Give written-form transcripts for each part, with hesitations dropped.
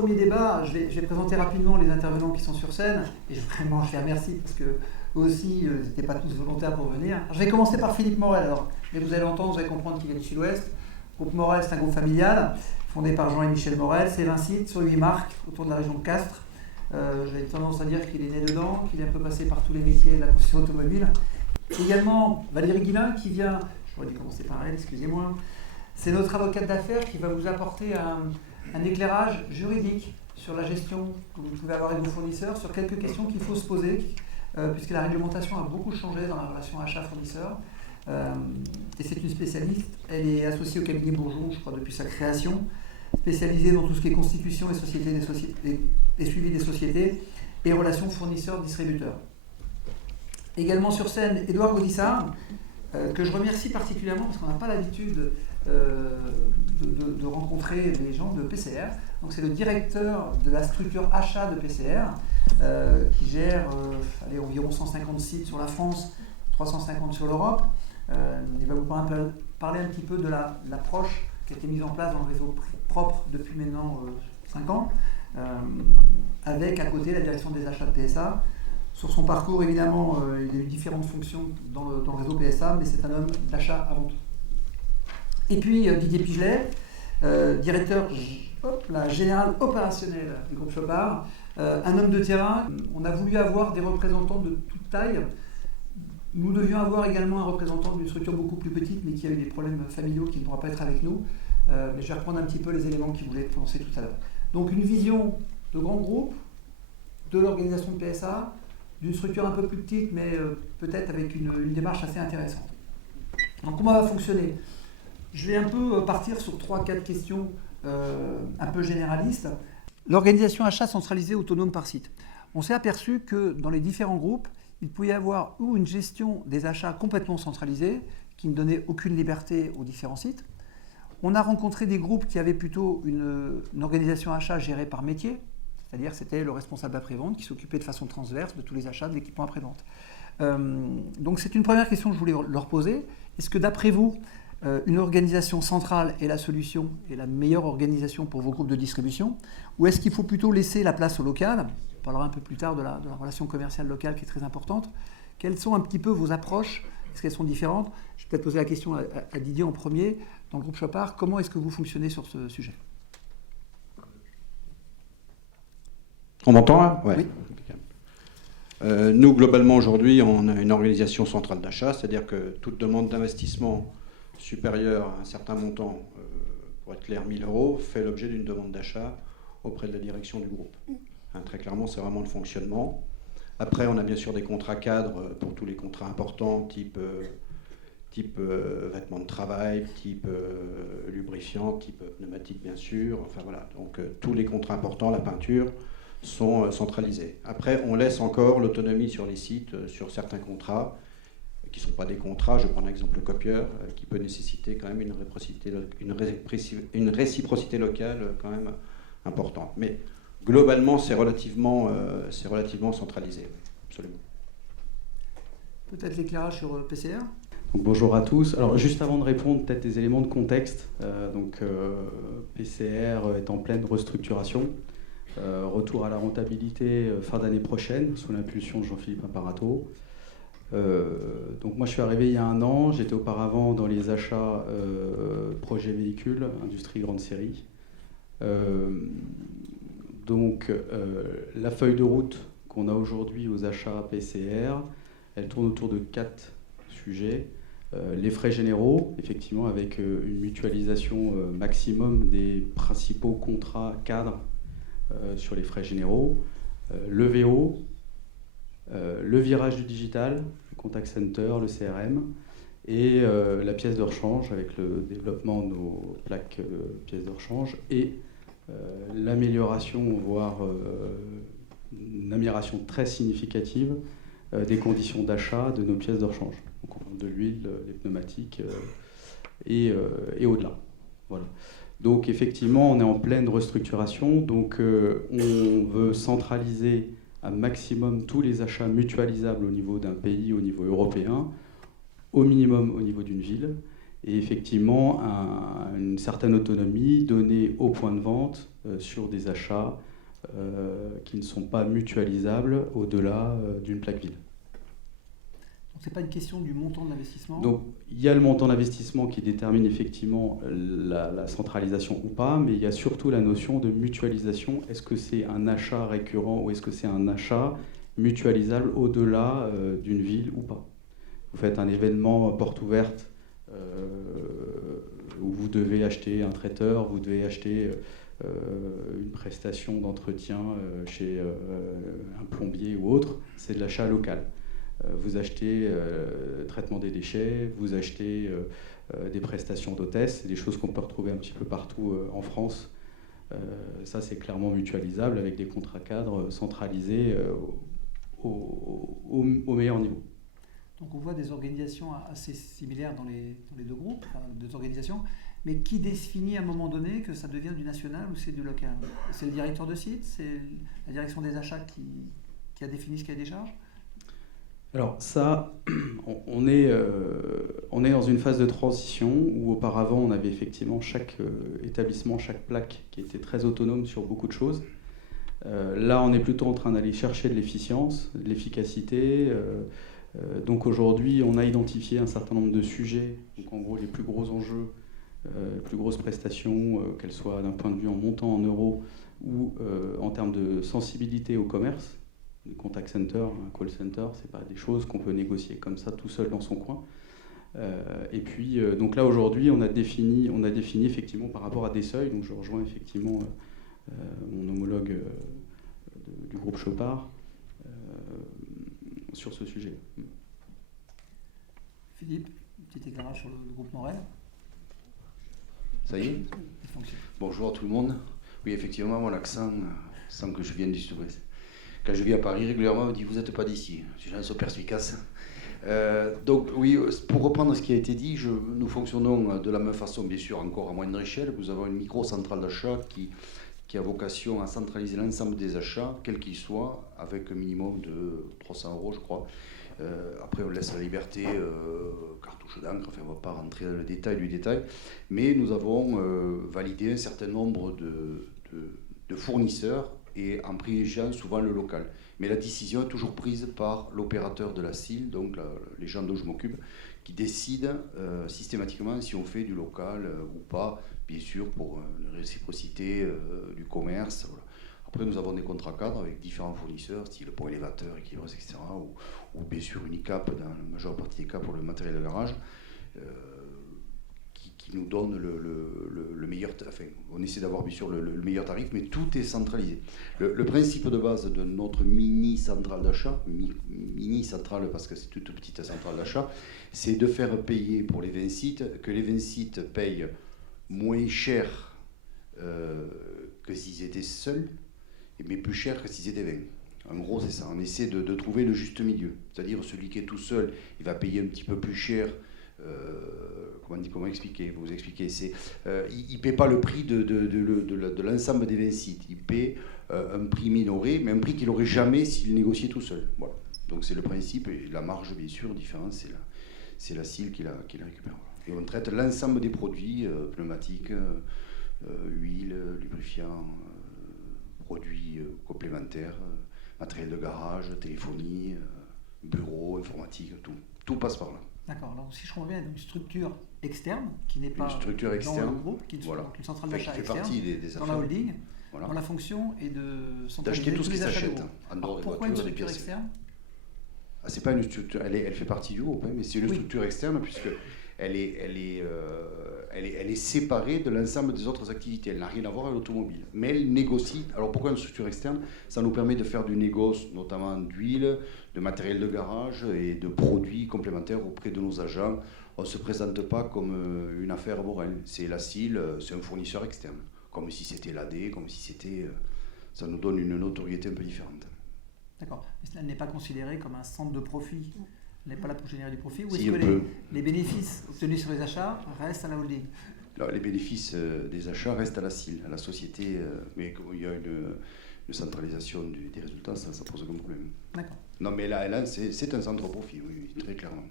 premier débat, je vais présenter rapidement les intervenants qui sont sur scène, et vraiment je les remercie parce que eux aussi, ils n'étaient pas tous volontaires pour venir. Alors, je vais commencer par Philippe Morel. Alors, mais vous allez l'entendre, vous allez comprendre qu'il est du Sud-Ouest. Le groupe Morel, c'est un groupe familial, fondé par Jean et Michel Morel. C'est 20 sites sur 8 marques autour de la région de Castres. J'avais tendance à dire qu'il est né dedans, qu'il est un peu passé par tous les métiers de la construction automobile. Également Valérie Guilin qui vient, j'aurais dû commencer par elle, excusez-moi. C'est notre avocate d'affaires qui va vous apporter un éclairage juridique sur la gestion que vous pouvez avoir avec vos fournisseurs, sur quelques questions qu'il faut se poser, puisque la réglementation a beaucoup changé dans la relation achat-fournisseur. Et c'est une spécialiste, elle est associée au cabinet Bourgeon, je crois, depuis sa création, spécialisée dans tout ce qui est constitution et suivi des sociétés et relations fournisseurs-distributeurs. Également sur scène, Édouard Gaudissart, que je remercie particulièrement parce qu'on n'a pas l'habitude de rencontrer les gens de PCR. Donc c'est le directeur de la structure achat de PCR qui gère environ 150 sites sur la France, 350 sur l'Europe. Il va vous parler un petit peu de l'approche qui a été mise en place dans le réseau propre depuis maintenant 5 ans, avec à côté la direction des achats de PSA. Sur son parcours, évidemment, il a eu différentes fonctions dans le réseau PSA, mais c'est un homme d'achat avant tout. Et puis Didier Pigelet, directeur général opérationnel du groupe Chopard, un homme de terrain. On a voulu avoir des représentants de toute taille. Nous devions avoir également un représentant d'une structure beaucoup plus petite, mais qui a eu des problèmes familiaux, qui ne pourra pas être avec nous. Mais je vais reprendre un petit peu les éléments qu'il voulait prononcer tout à l'heure. Donc une vision de grand groupe, de l'organisation de PSA, d'une structure un peu plus petite, mais peut-être avec une démarche assez intéressante. Donc comment va fonctionner ? Je vais un peu partir sur 3-4 questions un peu généralistes. L'organisation achat centralisée autonome par site. On s'est aperçu que dans les différents groupes, il pouvait y avoir ou une gestion des achats complètement centralisée, qui ne donnait aucune liberté aux différents sites. On a rencontré des groupes qui avaient plutôt une organisation achat gérée par métier, c'est-à-dire c'était le responsable après-vente qui s'occupait de façon transverse de tous les achats de l'équipement après-vente. Donc c'est une première question que je voulais leur poser. Est-ce que d'après vous, une organisation centrale est la solution et la meilleure organisation pour vos groupes de distribution, ou est-ce qu'il faut plutôt laisser la place au local ? On parlera un peu plus tard de la relation commerciale locale qui est très importante. Quelles sont un petit peu vos approches ? Est-ce qu'elles sont différentes ? Je vais peut-être poser la question à Didier en premier. Dans le groupe Chopard, comment est-ce que vous fonctionnez sur ce sujet ? On m'entend là ? Oui. Nous, globalement, aujourd'hui, on a une organisation centrale d'achat, c'est-à-dire que toute demande d'investissement supérieure à un certain montant, pour être clair, 1 000 €, fait l'objet d'une demande d'achat auprès de la direction du groupe. Très clairement, c'est vraiment le fonctionnement. Après, on a bien sûr des contrats cadres pour tous les contrats importants, type vêtements de travail, type lubrifiant, type pneumatique, bien sûr. Enfin voilà, donc tous les contrats importants, la peinture, sont centralisés. Après, on laisse encore l'autonomie sur les sites, sur certains contrats, qui ne sont pas des contrats. Je prends l'exemple le copieur, qui peut nécessiter quand même une réciprocité locale quand même importante. Mais globalement, c'est relativement centralisé, absolument. Peut-être l'éclairage sur PCR ? Donc, bonjour à tous. Alors, juste avant de répondre, peut-être des éléments de contexte. PCR est en pleine restructuration. Retour à la rentabilité fin d'année prochaine, sous l'impulsion de Jean-Philippe Imparato. Donc moi je suis arrivé il y a 1 an, j'étais auparavant dans les achats projet véhicule, industrie grande série. La feuille de route qu'on a aujourd'hui aux achats PCR, elle tourne autour de 4 sujets. Les frais généraux, effectivement avec une mutualisation maximum des principaux contrats cadres sur les frais généraux, le VO, le virage du digital, le contact center, le CRM, et la pièce de rechange avec le développement de nos plaques pièces de rechange et l'amélioration, voire une amélioration très significative des conditions d'achat de nos pièces de rechange. Donc on parle de l'huile, les pneumatiques et au-delà. Voilà. Donc effectivement, on est en pleine restructuration. Donc on veut centraliser un maximum tous les achats mutualisables au niveau d'un pays, au niveau européen, au minimum au niveau d'une ville. et effectivement une certaine autonomie donnée au point de vente sur des achats qui ne sont pas mutualisables au-delà d'une plaque vide. Donc ce n'est pas une question du montant de l'investissement? Donc il y a le montant d'investissement qui détermine effectivement la centralisation ou pas, mais il y a surtout la notion de mutualisation. Est-ce que c'est un achat récurrent ou est-ce que c'est un achat mutualisable au-delà d'une ville ou pas? Vous faites un événement porte ouverte où vous devez acheter un traiteur, vous devez acheter une prestation d'entretien chez un plombier ou autre, c'est de l'achat local. Vous achetez traitement des déchets, vous achetez des prestations d'hôtesse, c'est des choses qu'on peut retrouver un petit peu partout en France. Ça, c'est clairement mutualisable avec des contrats cadres centralisés au meilleur niveau. Donc on voit des organisations assez similaires dans les deux groupes, enfin, deux organisations, mais qui définit à un moment donné que ça devient du national ou c'est du local? C'est le directeur de site? C'est la direction des achats qui a défini ce cahier des charges? Alors ça, on est dans une phase de transition où auparavant on avait effectivement chaque établissement, chaque plaque qui était très autonome sur beaucoup de choses. Là on est plutôt en train d'aller chercher de l'efficience, de l'efficacité. Donc aujourd'hui on a identifié un certain nombre de sujets, donc en gros les plus gros enjeux, les plus grosses prestations, qu'elles soient d'un point de vue en montant en euros ou en termes de sensibilité au commerce. Un contact center, un call center, c'est pas des choses qu'on peut négocier comme ça tout seul dans son coin. Et puis donc là aujourd'hui on a défini effectivement par rapport à des seuils, donc je rejoins effectivement mon homologue du groupe Chopard sur ce sujet. Philippe, petit éclairage sur le groupe Morel. Ça y est? Bonjour à tout le monde. Oui, effectivement, mon accent, sans que je vienne du Sud-Ouest. Quand je vis à Paris, régulièrement, on me dit « vous n'êtes pas d'ici ». Je suis un perspicace. Donc oui, pour reprendre ce qui a été dit, nous fonctionnons de la même façon, bien sûr, encore à moindre échelle. Nous avons une micro-centrale d'achat qui a vocation à centraliser l'ensemble des achats, quels qu'ils soient, avec un minimum de 300 €, je crois. Après, on laisse la liberté, cartouche d'encre, enfin, on ne va pas rentrer dans le détail du détail, mais nous avons validé un certain nombre de fournisseurs et en privilégiant souvent le local. Mais la décision est toujours prise par l'opérateur de la CIL, donc les gens dont je m'occupe, qui décident systématiquement si on fait du local ou pas, bien sûr pour une réciprocité du commerce. Voilà. Après, nous avons des contrats cadres avec différents fournisseurs, style pont élévateur, équilibrage, etc., ou bien sûr Unicap, dans la majeure partie des cas pour le matériel de garage, qui nous donne le meilleur, enfin, on essaie d'avoir bien sûr le meilleur tarif, mais tout est centralisé. Le principe de base de notre mini-centrale d'achat, mini-centrale parce que c'est toute petite centrale d'achat, c'est de faire payer pour les 20 sites, que les 20 sites payent moins cher que s'ils étaient seuls, mais plus cher que s'ils étaient 20. En gros, c'est ça. On essaie de trouver le juste milieu. C'est-à-dire, celui qui est tout seul, il va payer un petit peu plus cher. Comment expliquer? Vous expliquer. Il ne paie pas le prix de l'ensemble des 20 sites. Il paie un prix minoré, mais un prix qu'il n'aurait jamais s'il négociait tout seul. Voilà. Donc, c'est le principe. Et la marge, bien sûr, différente, c'est la CIL qui la récupère. Et on traite l'ensemble des produits pneumatiques, huile, lubrifiant, produits complémentaires, matériel de garage, téléphonie, bureau, informatique, tout passe par là. D'accord, donc si je comprends bien, une structure externe qui n'est pas une structure dans externe, le groupe, qui est voilà. une centrale d'achat qui fait externe, partie des dans la holding, voilà. dont la fonction est de centraliser d'acheter tout ce qui les achats s'achète, du groupe. en dehors des Pourquoi une voitures, des structure pièces. externe? C'est pas une structure, elle fait partie du groupe, hein, mais c'est une structure externe puisque elle est séparée de l'ensemble des autres activités. Elle n'a rien à voir avec l'automobile. Mais elle négocie. Alors pourquoi une structure externe? Ça nous permet de faire du négoce, notamment d'huile, de matériel de garage et de produits complémentaires auprès de nos agents. On ne se présente pas comme une affaire Morel. C'est la CIL, c'est un fournisseur externe. Comme si c'était l'AD, comme si c'était... ça nous donne une notoriété un peu différente. D'accord. Mais elle n'est pas considérée comme un centre de profit. Elle n'est pas là pour générer du profit. Ou Si, est-ce que les bénéfices obtenus sur les achats restent à la holding? Alors, les bénéfices des achats restent à la CIL, à la société. Mais comme il y a une centralisation des résultats, ça pose aucun problème. D'accord. Non, mais là c'est un centre de profit, oui, très clairement.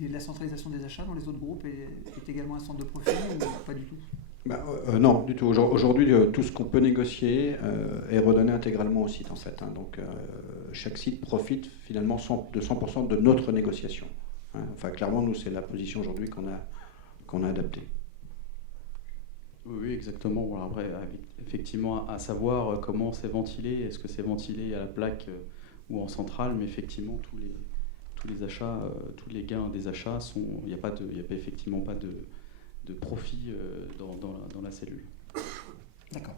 la centralisation des achats dans les autres groupes est également un centre de profit ou pas du tout? Non, du tout. Aujourd'hui, tout ce qu'on peut négocier est redonné intégralement au site, en fait. Hein. Donc, chaque site profite finalement de 100% de notre négociation. Hein. Enfin, clairement, nous, c'est la position aujourd'hui qu'on a adaptée. Oui, exactement. Voilà, après, effectivement, à savoir comment c'est ventilé. Est-ce que c'est ventilé à la plaque ou en centrale? Mais effectivement, tous les achats, tous les gains des achats il n'y a effectivement pas de profit dans la cellule. D'accord.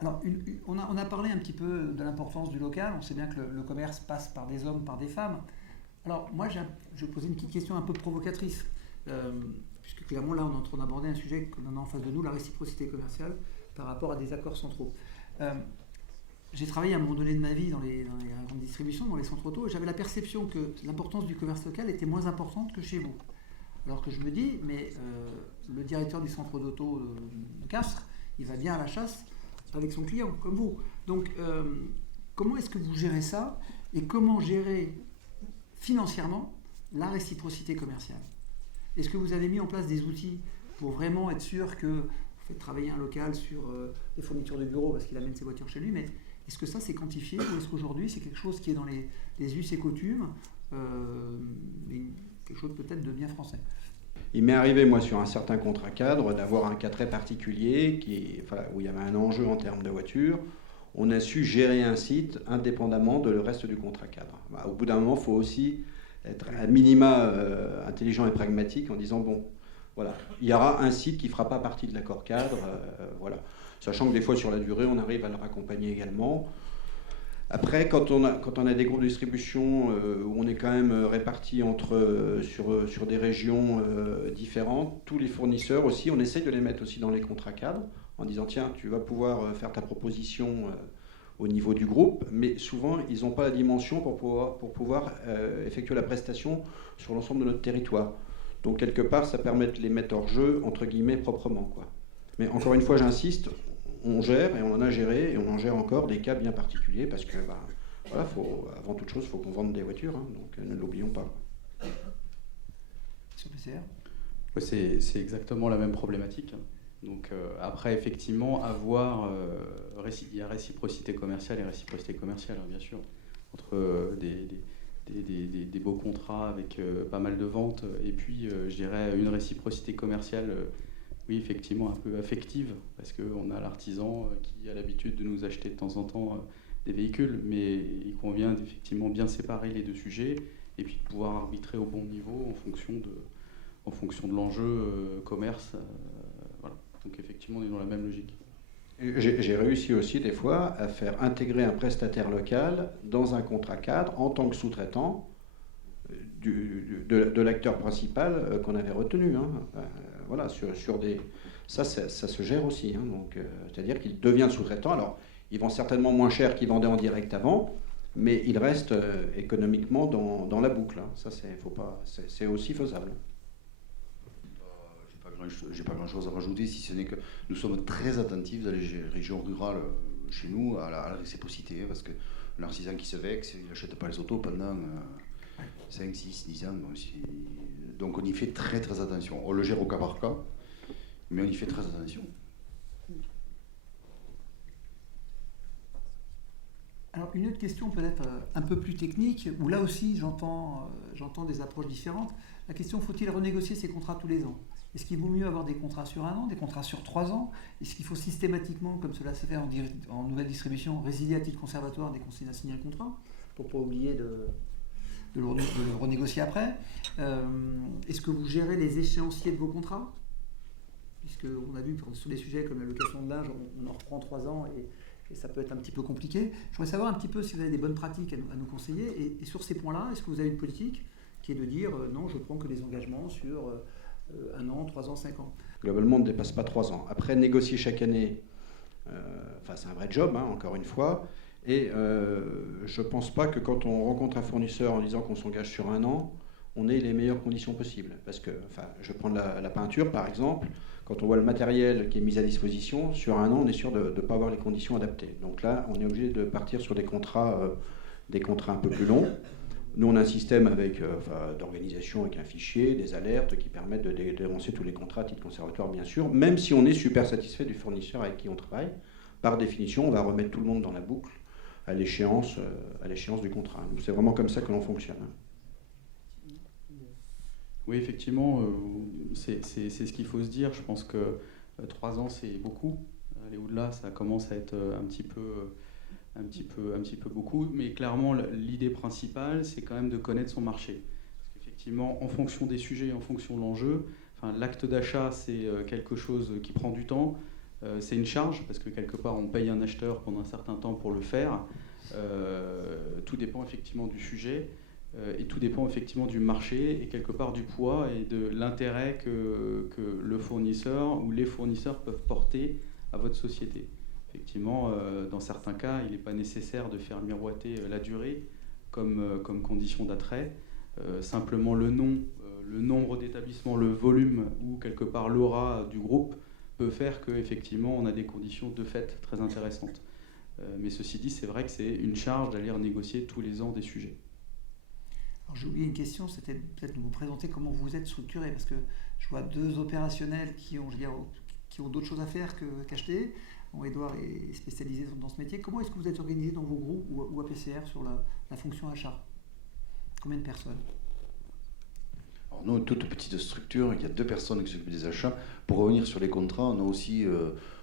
Alors, on a parlé un petit peu de l'importance du local. On sait bien que le commerce passe par des hommes, par des femmes. Alors, moi, je vais poser une petite question un peu provocatrice. Puisque clairement, là, on est en train d'aborder un sujet qu'on a en face de nous, la réciprocité commerciale, par rapport à des accords centraux. J'ai travaillé à un moment donné de ma vie dans les grandes distributions, dans les centres auto, et j'avais la perception que l'importance du commerce local était moins importante que chez vous. Alors que je me dis, mais le directeur du centre d'auto de Castres, il va bien à la chasse avec son client, comme vous. Donc, comment est-ce que vous gérez ça et comment gérer financièrement la réciprocité commerciale? Est-ce que vous avez mis en place des outils pour vraiment être sûr que vous faites travailler un local sur les fournitures de bureau parce qu'il amène ses voitures chez lui, mais est-ce que ça c'est quantifié ou est-ce qu'aujourd'hui c'est quelque chose qui est dans les us et coutumes, quelque chose peut-être de bien français? Il m'est arrivé, moi, sur un certain contrat cadre, d'avoir un cas très particulier où il y avait un enjeu en termes de voitures. On a su gérer un site indépendamment de le reste du contrat cadre. Au bout d'un moment, il faut aussi être à minima intelligent et pragmatique en disant, bon, voilà, il y aura un site qui ne fera pas partie de l'accord cadre, voilà. Sachant que des fois, sur la durée, on arrive à le raccompagner également. Après, quand on a des groupes de distribution où on est quand même répartis sur des régions différentes, tous les fournisseurs aussi, on essaie de les mettre aussi dans les contrats cadres en disant tiens, tu vas pouvoir faire ta proposition au niveau du groupe, mais souvent ils n'ont pas la dimension pour pouvoir effectuer la prestation sur l'ensemble de notre territoire. Donc quelque part, ça permet de les mettre hors jeu, entre guillemets, proprement, quoi. Mais encore une fois, j'insiste, on gère et on en a géré et on en gère encore des cas bien particuliers parce que voilà, avant toute chose, il faut qu'on vende des voitures, hein, donc ne l'oublions pas. Sur PCR, c'est exactement la même problématique. Donc après, effectivement, il y a réciprocité commerciale et réciprocité commerciale, hein, bien sûr, entre des beaux contrats avec pas mal de ventes et puis, je dirais, une réciprocité commerciale. Oui, effectivement, un peu affective, parce qu'on a l'artisan qui a l'habitude de nous acheter de temps en temps des véhicules, mais il convient d'effectivement bien séparer les deux sujets et puis de pouvoir arbitrer au bon niveau en fonction de l'enjeu commerce. Voilà. Donc effectivement, on est dans la même logique. J'ai réussi aussi des fois à faire intégrer un prestataire local dans un contrat cadre en tant que sous-traitant de l'acteur principal qu'on avait retenu. Hein. Voilà, sur des... Ça se gère aussi. Hein, donc, c'est-à-dire qu'il devient sous-traitant. Alors, ils vendent certainement moins cher qu'ils vendaient en direct avant, mais ils restent économiquement dans la boucle. Hein. Ça, c'est aussi faisable. J'ai pas grand-chose à rajouter, si ce n'est que nous sommes très attentifs dans les régions rurales chez nous à la réciprocité, parce que l'artisan qui se vexe, il n'achète pas les autos pendant 5, 6, 10 ans. Donc on y fait très très attention. On le gère au cas par cas, mais on y fait très attention. Alors une autre question peut-être un peu plus technique, où là aussi j'entends des approches différentes. La question, faut-il renégocier ces contrats tous les ans? Est-ce qu'il vaut mieux avoir des contrats sur 1 an, des contrats sur 3 ans? Est-ce qu'il faut systématiquement, comme cela se fait en nouvelle distribution, résilier à titre conservatoire dès qu'on a signé un contrat, pour ne pas oublier de le renégocier après? Est-ce que vous gérez les échéanciers de vos contrats? Puisqu'on a vu sur des sujets comme la location de linge, on en reprend 3 ans et ça peut être un petit peu compliqué. Je voudrais savoir un petit peu si vous avez des bonnes pratiques à nous conseiller. Et sur ces points-là, est-ce que vous avez une politique qui est de dire non, je prends que des engagements sur 1 an, 3 ans, 5 ans? Globalement, on ne dépasse pas 3 ans. Après, négocier chaque année, c'est un vrai job, hein, encore une fois. Et je ne pense pas que quand on rencontre un fournisseur en disant qu'on s'engage sur 1 an, on ait les meilleures conditions possibles. Parce que, je vais prendre la peinture par exemple, quand on voit le matériel qui est mis à disposition, sur 1 an, on est sûr de ne pas avoir les conditions adaptées. Donc là, on est obligé de partir sur des contrats un peu plus longs. Nous, on a un système d'organisation avec un fichier, des alertes qui permettent de dénoncer tous les contrats à titre conservatoire, bien sûr, même si on est super satisfait du fournisseur avec qui on travaille. Par définition, on va remettre tout le monde dans la boucle à l'échéance du contrat. C'est vraiment comme ça que l'on fonctionne. Oui, effectivement, c'est ce qu'il faut se dire. Je pense que 3 ans, c'est beaucoup. Aller au-delà, ça commence à être un petit peu beaucoup. Mais clairement, l'idée principale, c'est quand même de connaître son marché. Parce qu'effectivement, en fonction des sujets, en fonction de l'enjeu, l'acte d'achat, c'est quelque chose qui prend du temps. C'est une charge, parce que quelque part, on paye un acheteur pendant un certain temps pour le faire. Tout dépend effectivement du sujet. Et tout dépend effectivement du marché et quelque part du poids et de l'intérêt que le fournisseur ou les fournisseurs peuvent porter à votre société. Effectivement, dans certains cas, il n'est pas nécessaire de faire miroiter la durée comme condition d'attrait. Simplement le nom, le nombre d'établissements, le volume ou quelque part l'aura du groupe peut faire qu'effectivement on a des conditions de fait très intéressantes. Mais ceci dit, c'est vrai que c'est une charge d'aller renégocier tous les ans des sujets. Alors j'ai oublié une question, c'était peut-être de vous présenter comment vous êtes structuré, parce que je vois 2 opérationnels qui ont d'autres choses à faire qu'acheter. Edouard est spécialisé dans ce métier. Comment est-ce que vous êtes organisé dans vos groupes ou à PCR sur la fonction achat? Combien de personnes? Alors nous, une toute petite structure, il y a 2 personnes qui s'occupent des achats. Pour revenir sur les contrats, on a aussi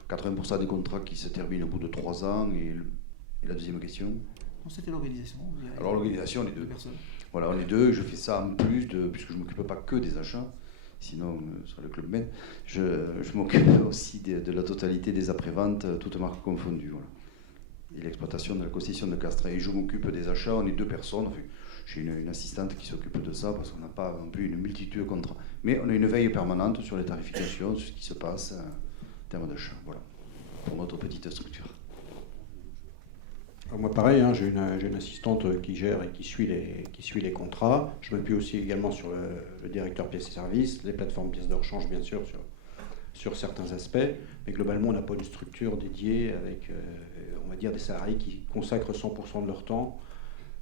80% des contrats qui se terminent au bout de 3 ans. Et la deuxième question? C'était l'organisation. Alors l'organisation, on est 2 personnes. Voilà, on est 2. Je fais ça en plus, puisque je ne m'occupe pas que des achats. Sinon, sur le Club Med, je m'occupe aussi de la totalité des après-ventes, toutes marques confondues. Voilà. Et l'exploitation de la concession de Castres. Et je m'occupe des achats, on est 2 personnes. Enfin, j'ai une assistante qui s'occupe de ça, parce qu'on n'a pas non plus une multitude de contrats. Mais on a une veille permanente sur les tarifications, sur ce qui se passe en termes d'achat. Voilà, pour notre petite structure. Alors moi, pareil, hein, j'ai une assistante qui gère et qui suit les contrats. Je m'appuie aussi également sur le directeur pièces et services, les plateformes pièces de rechange, bien sûr, sur certains aspects. Mais globalement, on n'a pas une structure dédiée avec, on va dire, des salariés qui consacrent 100% de leur temps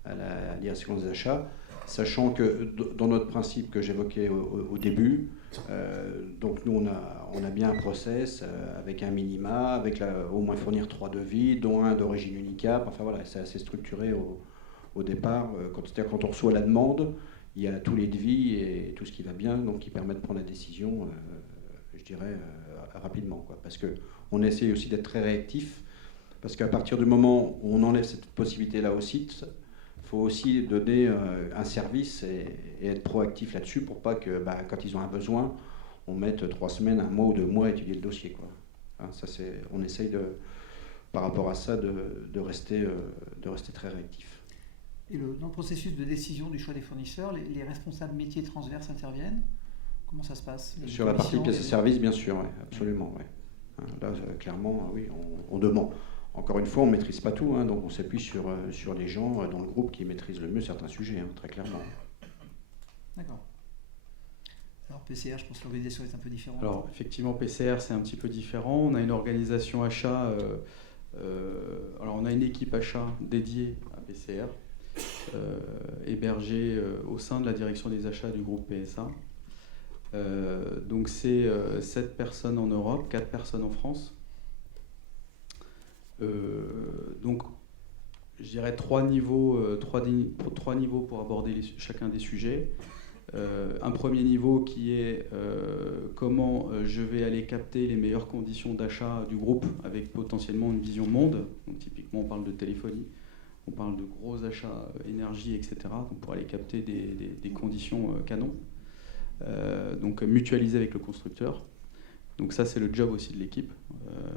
à la direction des achats, sachant que dans notre principe que j'évoquais au début, donc nous, on a bien un process avec un minima, avec au moins fournir 3 devis, dont un d'origine Unicap. Enfin voilà, c'est assez structuré au départ. C'est-à-dire quand on reçoit la demande, il y a tous les devis et tout ce qui va bien, donc qui permet de prendre la décision, je dirais, rapidement, quoi. Parce qu'on essaie aussi d'être très réactif, parce qu'à partir du moment où on enlève cette possibilité-là au site, il faut aussi donner un service et être proactif là-dessus pour pas que, quand ils ont un besoin, on mette 3 semaines, 1 mois ou 2 mois à étudier le dossier, quoi. Hein, on essaye par rapport à ça de rester très réactif. Et dans le processus de décision du choix des fournisseurs, les responsables métiers transverses interviennent? Comment ça se passe? Sur la partie pièces et services, bien sûr, ouais, absolument. Ouais. Hein, là, clairement, oui, on demande. Encore une fois, on ne maîtrise pas tout, hein, donc on s'appuie sur les gens dans le groupe qui maîtrisent le mieux certains sujets, hein, très clairement. D'accord. Alors PCR, je pense que l'organisation est un peu différente. Alors effectivement, PCR, c'est un petit peu différent. On a une organisation achat, alors on a une équipe achat dédiée à PCR, hébergée au sein de la direction des achats du groupe PSA. Donc c'est 7 personnes en Europe, 4 personnes en France. Donc, je dirais 3 niveaux pour aborder chacun des sujets. Un premier niveau qui est comment je vais aller capter les meilleures conditions d'achat du groupe avec potentiellement une vision monde. Donc, typiquement, on parle de téléphonie, on parle de gros achats énergie, etc. Donc, pour aller capter des conditions canon. Donc, mutualiser avec le constructeur. Donc ça, c'est le job aussi de l'équipe,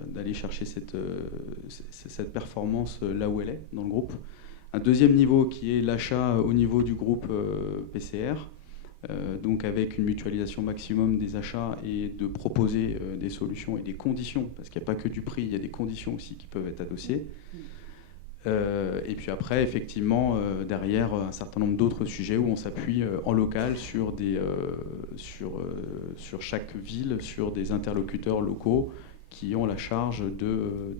d'aller chercher cette performance là où elle est, dans le groupe. Un deuxième niveau qui est l'achat au niveau du groupe PCR, donc avec une mutualisation maximum des achats et de proposer des solutions et des conditions, parce qu'il n'y a pas que du prix, il y a des conditions aussi qui peuvent être adossées. Et puis après, effectivement, derrière, un certain nombre d'autres sujets où on s'appuie en local sur chaque ville, sur des interlocuteurs locaux qui ont la charge de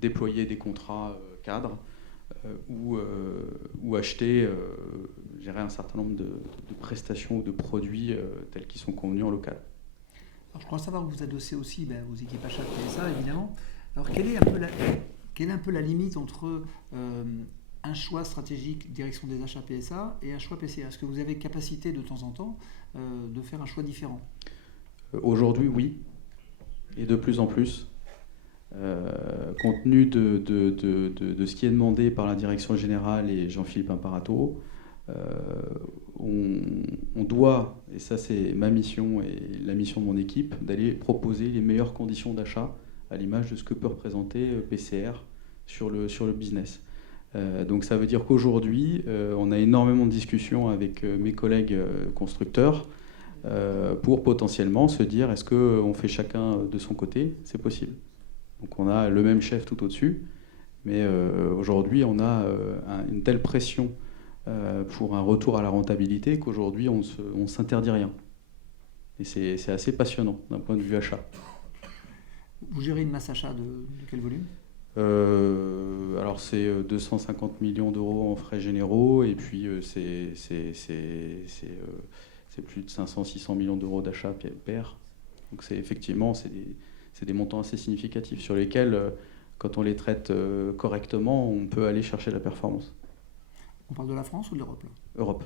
déployer des contrats cadres ou acheter gérer un certain nombre de prestations ou de produits tels qu'ils sont convenus en local. Alors, je crois savoir que vous adossez aussi aux équipes achats de PSA, évidemment. Alors, quelle est un peu la limite entre un choix stratégique direction des achats PSA et un choix PCA? Est-ce que vous avez capacité de temps en temps de faire un choix différent? Aujourd'hui, oui, et de plus en plus. Compte tenu de ce qui est demandé par la direction générale et Jean-Philippe Imparato, on doit, et ça c'est ma mission et la mission de mon équipe, d'aller proposer les meilleures conditions d'achat à l'image de ce que peut représenter PCR sur le business. Donc ça veut dire qu'aujourd'hui, on a énormément de discussions avec mes collègues constructeurs pour potentiellement se dire est-ce qu'on fait chacun de son côté? C'est possible. Donc on a le même chef tout au-dessus, mais aujourd'hui on a une telle pression pour un retour à la rentabilité qu'aujourd'hui on ne s'interdit rien. Et c'est assez passionnant d'un point de vue achat. Vous gérez une masse achat de quel volume? Alors c'est 250 millions d'euros en frais généraux et puis c'est plus de 500-600 millions d'euros d'achat pair. Donc c'est des montants assez significatifs sur lesquels, quand on les traite correctement, on peut aller chercher la performance. On parle de la France ou de l'Europe là? Europe.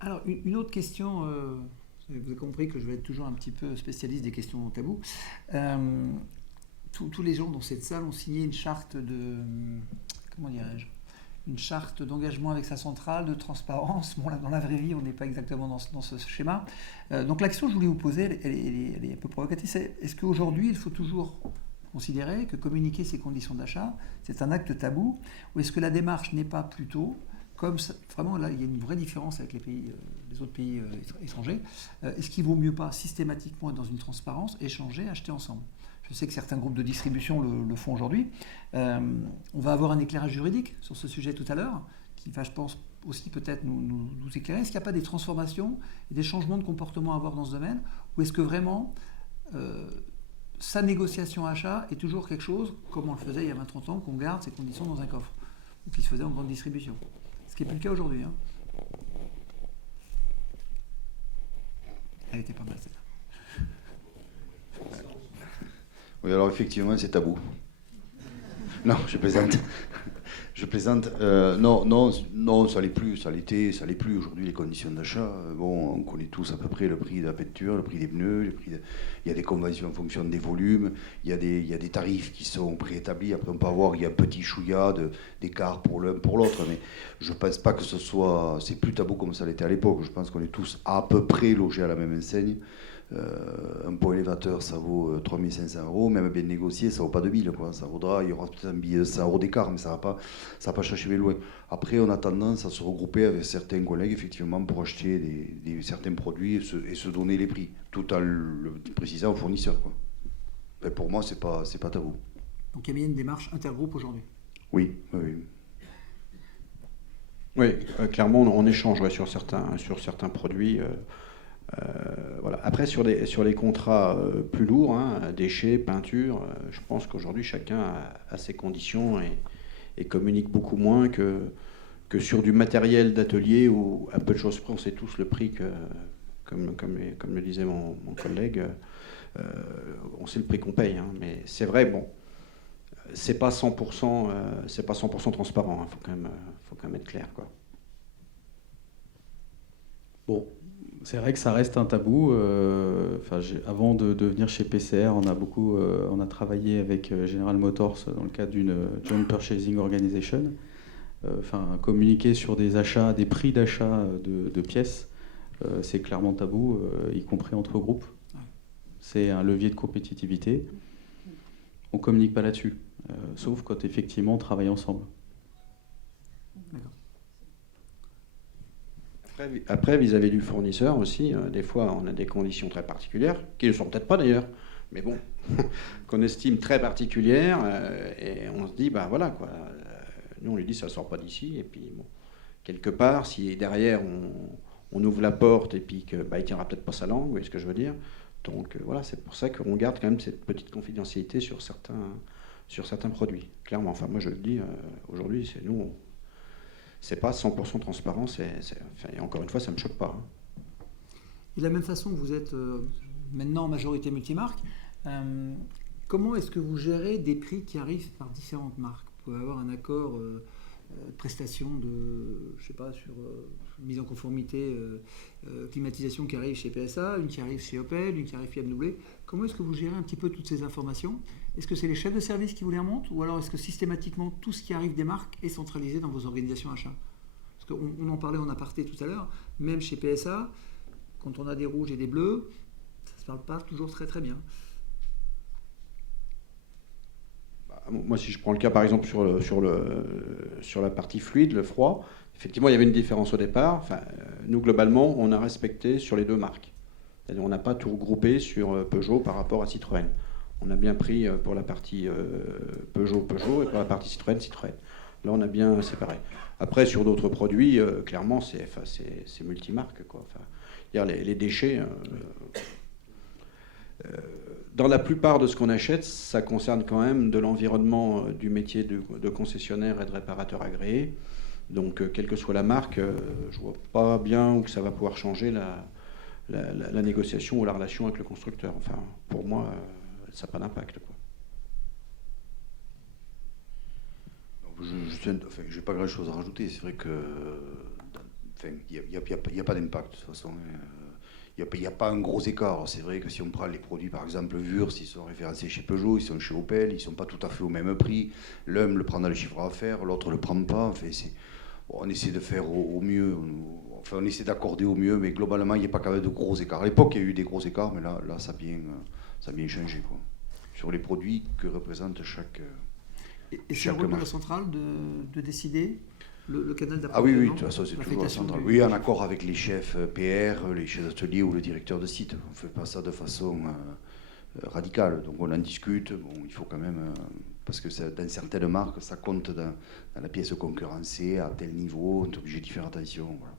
Alors, une autre question, vous avez compris que je vais être toujours un petit peu spécialiste des questions tabous. Tous les gens dans cette salle ont signé une charte une charte d'engagement avec sa centrale, de transparence. Bon, là, dans la vraie vie, on n'est pas exactement dans ce schéma. Donc la question que je voulais vous poser, elle est un peu provocative, c'est est-ce qu'aujourd'hui, il faut toujours considérer que communiquer ses conditions d'achat, c'est un acte tabou, ou est-ce que la démarche n'est pas plutôt, comme ça, vraiment là, il y a une vraie différence avec les autres pays étrangers, est-ce qu'il ne vaut mieux pas systématiquement être dans une transparence, échanger, acheter ensemble? Je sais que certains groupes de distribution le font aujourd'hui. On va avoir un éclairage juridique sur ce sujet tout à l'heure, qui va, je pense, aussi peut-être nous éclairer. Est-ce qu'il n'y a pas des transformations et des changements de comportement à avoir dans ce domaine? Ou est-ce que vraiment, sa négociation achat est toujours quelque chose, comme on le faisait il y a 20-30 ans, qu'on garde ses conditions dans un coffre, ou qui se faisait en grande distribution? Ce qui n'est plus le cas aujourd'hui. Hein. Elle était pas mal, celle-là. Oui, alors effectivement, c'est tabou. Non, je plaisante. Je plaisante. Non, ça l'est plus. Ça l'était, ça l'est plus. Aujourd'hui, les conditions d'achat, bon, on connaît tous à peu près le prix de la peinture, le prix des pneus, il y a des conventions en fonction des volumes, il y a des tarifs qui sont préétablis. Après, on peut avoir, il y a un petit chouïa d'écart pour l'un, pour l'autre, mais je ne pense pas que c'est plus tabou comme ça l'était à l'époque. Je pense qu'on est tous à peu près logés à la même enseigne. Un pot élévateur, ça vaut 3500 €, même bien négocié, ça vaut pas 2000, quoi. Ça vaudra, il y aura peut-être un billet de 100 € d'écart, mais ça va pas chercher loin. Après, on a tendance à se regrouper avec certains collègues, effectivement, pour acheter certains produits et se donner les prix, tout en le précisant aux fournisseurs, quoi. Et pour moi, c'est pas tabou. Donc il y a bien une démarche intergroupe aujourd'hui? Oui. Oui, clairement, on échange sur certains produits. Voilà. Après, sur les contrats plus lourds, déchets, peinture, je pense qu'aujourd'hui, chacun a ses conditions et communique beaucoup moins que sur du matériel d'atelier où, à peu de choses près, on sait tous le prix comme le disait mon collègue, on sait le prix qu'on paye. Mais c'est vrai, bon, c'est pas 100% transparent. Faut quand même être clair, quoi. Bon. C'est vrai que ça reste un tabou. Avant de venir chez PCR, on a travaillé avec General Motors dans le cadre d'une Joint Purchasing Organization. Communiquer sur des prix d'achat de pièces, c'est clairement tabou, y compris entre groupes. C'est un levier de compétitivité. On ne communique pas là-dessus, sauf quand effectivement on travaille ensemble. D'accord. Après, vis-à-vis du fournisseur aussi, des fois, on a des conditions très particulières, qui ne le sont peut-être pas d'ailleurs, mais bon, qu'on estime très particulières, et on se dit, ben voilà, quoi. Nous, on lui dit, ça ne sort pas d'ici, et puis, bon, quelque part, si derrière, on ouvre la porte, et puis qu'il ne tiendra peut-être pas sa langue, vous voyez ce que je veux dire. Donc, voilà, c'est pour ça qu'on garde quand même cette petite confidentialité sur sur certains produits, clairement. Enfin, moi je le dis, aujourd'hui, c'est pas 100% transparent, et encore une fois, ça ne me choque pas. Hein. Et de la même façon que vous êtes maintenant en majorité multimarque, comment est-ce que vous gérez des prix qui arrivent par différentes marques? Vous pouvez avoir un accord de prestation de, je sais pas, sur mise en conformité, climatisation qui arrive chez PSA, une qui arrive chez Opel, une qui arrive chez BMW. Comment est-ce que vous gérez un petit peu toutes ces informations? Est-ce que c'est les chefs de service qui vous les remontent, ou alors est-ce que systématiquement tout ce qui arrive des marques est centralisé dans vos organisations achats? Parce qu'on en parlait en aparté tout à l'heure, même chez PSA, quand on a des rouges et des bleus, ça ne se parle pas toujours très très bien. Moi, si je prends le cas, par exemple, sur la partie fluide, le froid, effectivement, il y avait une différence au départ. Enfin, nous, globalement, on a respecté sur les deux marques. C'est-à-dire, on n'a pas tout regroupé sur Peugeot par rapport à Citroën. On a bien pris pour la partie Peugeot, et pour la partie Citroën. Là, on a bien séparé. Après, sur d'autres produits, clairement, c'est multimarque, quoi. Enfin, les déchets... dans la plupart de ce qu'on achète, ça concerne quand même de l'environnement du métier de concessionnaire et de réparateur agréé. Donc, quelle que soit la marque, je ne vois pas bien où ça va pouvoir changer la négociation ou la relation avec le constructeur. Enfin, pour moi, ça n'a pas d'impact, quoi. Je n'ai pas grand-chose à rajouter. C'est vrai que il n'y a pas d'impact de toute façon. Il n'y a pas un gros écart. C'est vrai que si on prend les produits, par exemple, Wurst, ils sont référencés chez Peugeot, ils sont chez Opel, ils ne sont pas tout à fait au même prix. L'un le prend dans le chiffre d'affaires, l'autre ne le prend pas. Enfin, on essaie de faire au mieux. Enfin, on essaie d'accorder au mieux, mais globalement, il n'y a pas quand même de gros écarts. À l'époque, il y a eu des gros écarts, mais là ça a bien changé, quoi. Sur les produits que représente chaque... Et c'est le rôle de la centrale de décider le canal d'approvisionnement? Ah oui, de toute façon, c'est toujours la centrale. Oui, en accord avec les chefs PR, les chefs d'atelier ou le directeur de site. On ne fait pas ça de façon radicale. Donc on en discute. Bon, il faut quand même... parce que dans certaines marques, ça compte dans la pièce concurrencée, à tel niveau, on est obligé d'y faire attention. Voilà.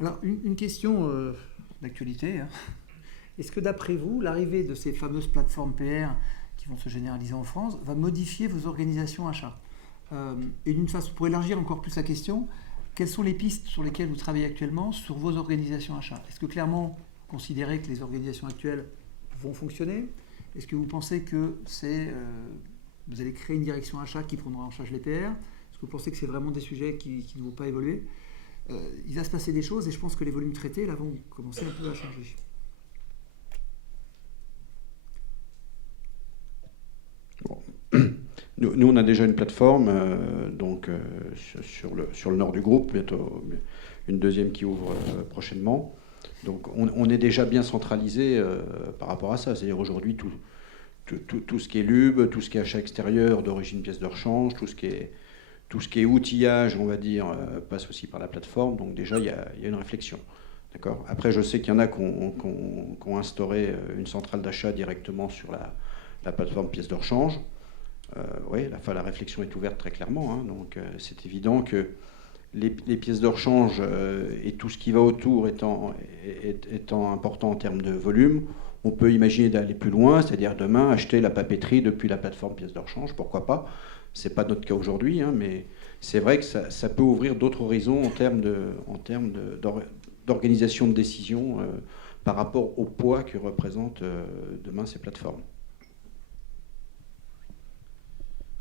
Alors, une question d'actualité. Hein. Est-ce que d'après vous, l'arrivée de ces fameuses plateformes PR qui vont se généraliser en France va modifier vos organisations achats? Et d'une façon, pour élargir encore plus la question, quelles sont les pistes sur lesquelles vous travaillez actuellement sur vos organisations achats? Est-ce que clairement, vous considérez que les organisations actuelles vont fonctionner? Est-ce que vous pensez que vous allez créer une direction achat qui prendra en charge les PR? Est-ce que vous pensez que c'est vraiment des sujets qui ne vont pas évoluer? Il va se passer des choses et je pense que les volumes traités là, vont commencer un peu à changer. Nous, on a déjà une plateforme sur le nord du groupe, bientôt une deuxième qui ouvre prochainement. Donc on est déjà bien centralisé par rapport à ça. C'est-à-dire aujourd'hui, tout ce qui est lube, tout ce qui est achat extérieur d'origine pièce de rechange, tout ce qui est outillage, on va dire, passe aussi par la plateforme. Donc déjà, il y a une réflexion. D'accord. Après, je sais qu'il y en a qui ont instauré une centrale d'achat directement sur la plateforme pièce de rechange. Oui, la réflexion est ouverte très clairement. Hein, donc c'est évident que les pièces de rechange et tout ce qui va autour étant important en termes de volume, on peut imaginer d'aller plus loin, c'est-à-dire demain acheter la papeterie depuis la plateforme pièces de rechange, pourquoi pas. Ce n'est pas notre cas aujourd'hui, hein, mais c'est vrai que ça peut ouvrir d'autres horizons en termes d'organisation de décision par rapport au poids que représentent demain ces plateformes.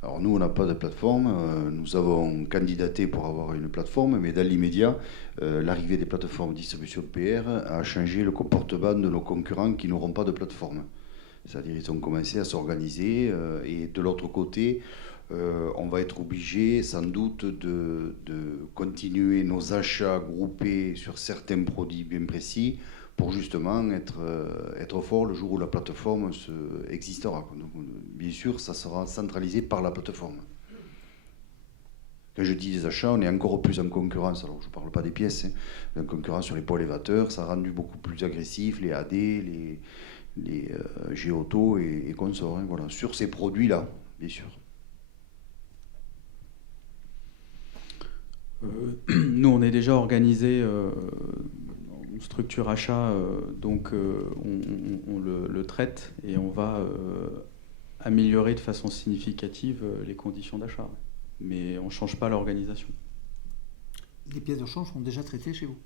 Alors nous, on n'a pas de plateforme. Nous avons candidaté pour avoir une plateforme, mais dans l'immédiat, l'arrivée des plateformes de distribution PR a changé le comportement de nos concurrents qui n'auront pas de plateforme. C'est-à-dire qu'ils ont commencé à s'organiser et de l'autre côté, on va être obligé sans doute de continuer nos achats groupés sur certains produits bien précis pour justement être fort le jour où la plateforme existera. Donc, bien sûr, ça sera centralisé par la plateforme. Quand je dis des achats, on est encore plus en concurrence. Alors, je ne parle pas des pièces, hein, en concurrence sur les pôles élévateurs. Ça a rendu beaucoup plus agressif les AD, les Géauto et consorts. Hein, voilà. Sur ces produits-là, bien sûr. Nous, on est déjà organisé structure achat, donc on le traite et on va améliorer de façon significative les conditions d'achat. Mais on ne change pas l'organisation. Les pièces de rechange sont déjà traitées chez vous?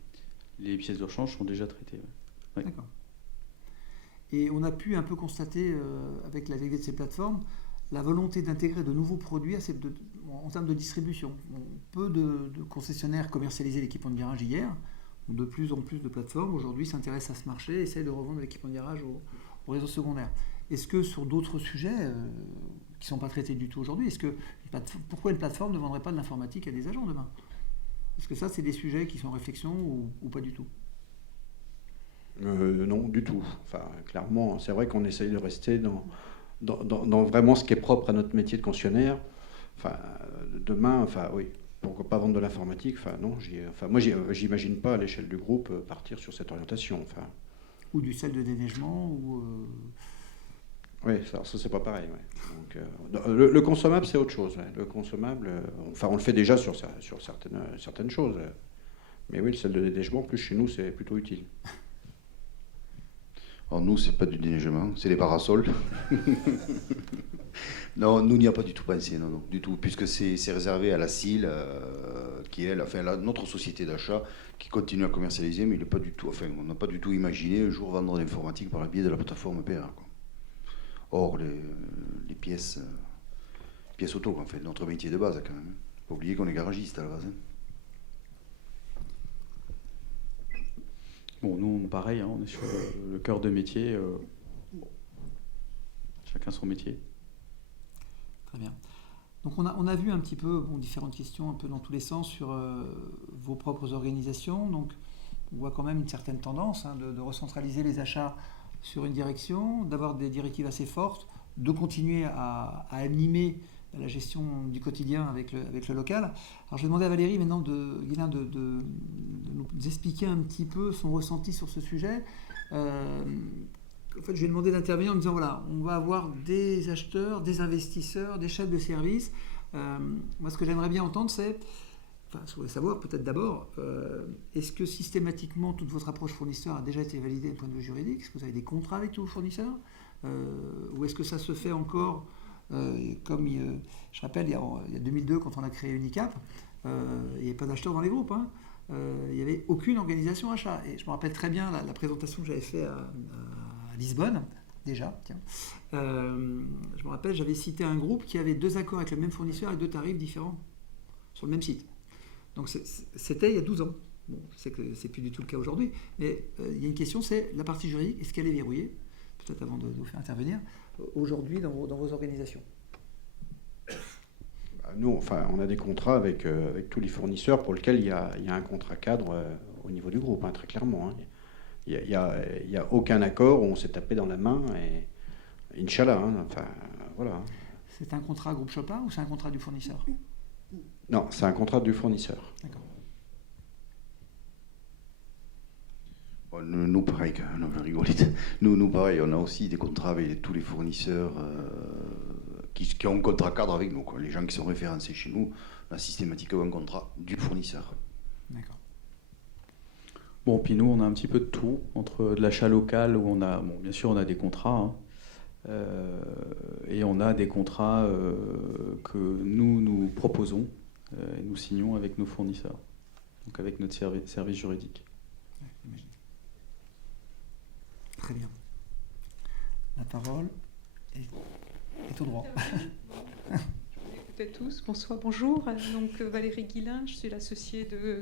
Les pièces de rechange sont déjà traitées. Ouais. D'accord. Et on a pu un peu constater, avec l'arrivée de ces plateformes, la volonté d'intégrer de nouveaux produits en termes de distribution. Peu de concessionnaires commercialisaient l'équipement de virage hier. De plus en plus de plateformes aujourd'hui s'intéressent à ce marché et essayent de revendre l'équipement de virage au réseau secondaire. Est-ce que sur d'autres sujets qui ne sont pas traités du tout aujourd'hui, pourquoi une plateforme ne vendrait pas de l'informatique à des agents demain? Est-ce que ça, c'est des sujets qui sont en réflexion ou pas du tout? Non, du tout. Enfin, clairement, c'est vrai qu'on essaye de rester dans vraiment ce qui est propre à notre métier de concessionnaire. Enfin, demain, enfin, oui, pourquoi pas vendre de l'informatique? Enfin, non, moi, j'imagine pas à l'échelle du groupe partir sur cette orientation. Enfin. Ou du sel de déneigement ou Oui, ça c'est pas pareil. Ouais. Donc, le consommable, c'est autre chose. Ouais. Le consommable, on le fait déjà sur certaines choses. Mais oui, le sel de déneigement, plus chez nous, c'est plutôt utile. Alors nous, c'est pas du déneigement, c'est les parasols. Non, nous n'y a pas du tout pensé, non, du tout, puisque c'est réservé à la CIL, qui est notre société d'achat, qui continue à commercialiser, mais on n'a pas du tout imaginé un jour vendre l'informatique par le biais de la plateforme PA. Quoi. Or, les pièces auto, en fait, notre métier de base, quand même. Faut pas oublier qu'on est garagiste à la base. Bon, nous, pareil, on est sur le cœur de métier. Chacun son métier. Très bien. Donc on a vu un petit peu différentes questions un peu dans tous les sens sur vos propres organisations. Donc on voit quand même une certaine tendance de recentraliser les achats sur une direction, d'avoir des directives assez fortes, de continuer à animer la gestion du quotidien avec le local. Alors je vais demander à Valérie maintenant de nous expliquer un petit peu son ressenti sur ce sujet. En fait, je vais demander d'intervenir en me disant voilà, on va avoir des acheteurs, des investisseurs, des chefs de service. Moi, ce que j'aimerais bien entendre, je voudrais savoir peut-être d'abord, est-ce que systématiquement toute votre approche fournisseur a déjà été validée d'un point de vue juridique? Est-ce que vous avez des contrats avec tous vos fournisseurs? Ou est-ce que ça se fait encore comme je rappelle, il y a 2002, quand on a créé Unicap, il n'y avait pas d'acheteurs dans les groupes. Il n'y avait aucune organisation achat. Et je me rappelle très bien la présentation que j'avais faite à Lisbonne, déjà. Tiens. Je me rappelle, j'avais cité un groupe qui avait 2 accords avec le même fournisseur et 2 tarifs différents sur le même site. Donc c'était il y a 12 ans. Bon, je sais que c'est plus du tout le cas aujourd'hui, mais il y a une question, c'est la partie juridique, est-ce qu'elle est verrouillée? Peut-être avant de vous faire intervenir, aujourd'hui dans vos organisations. Nous, on a des contrats avec tous les fournisseurs pour lesquels il y a un contrat cadre au niveau du groupe, très clairement. Il n'y a aucun accord où on s'est tapé dans la main, et Inch'Allah. Voilà. C'est un contrat groupe Chopin ou c'est un contrat du fournisseur? Non, c'est un contrat du fournisseur. D'accord. Nous, pareil, rigolite. Nous, pareil, on a aussi des contrats avec tous les fournisseurs qui ont un contrat cadre avec nous. Quoi. Les gens qui sont référencés chez nous, on a systématiquement un contrat du fournisseur. D'accord. Bon, puis nous, on a un petit peu de tout, entre de l'achat local, où bien sûr, on a des contrats, et on a des contrats que nous proposons, et nous signons avec nos fournisseurs, donc avec notre service juridique. Ouais, j'imagine. Très bien. La parole est au droit. Écoutez tous, bonjour. Donc Valérie Guilin, je suis l'associée de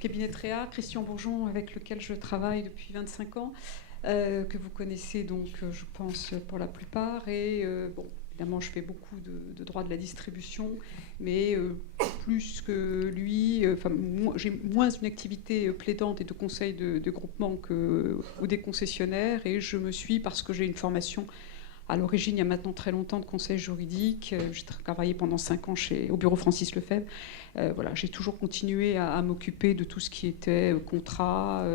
cabinet Tréa, Christian Bourgeon, avec lequel je travaille depuis 25 ans, que vous connaissez donc, je pense, pour la plupart. Et évidemment, je fais beaucoup de droit de la distribution, mais plus que lui, j'ai moins une activité plaidante et de conseil de groupement ou des concessionnaires. Et je me suis, parce que j'ai une formation à l'origine, il y a maintenant très longtemps, de conseil juridique. J'ai travaillé pendant 5 ans au bureau Francis Lefebvre. J'ai toujours continué à m'occuper de tout ce qui était contrat,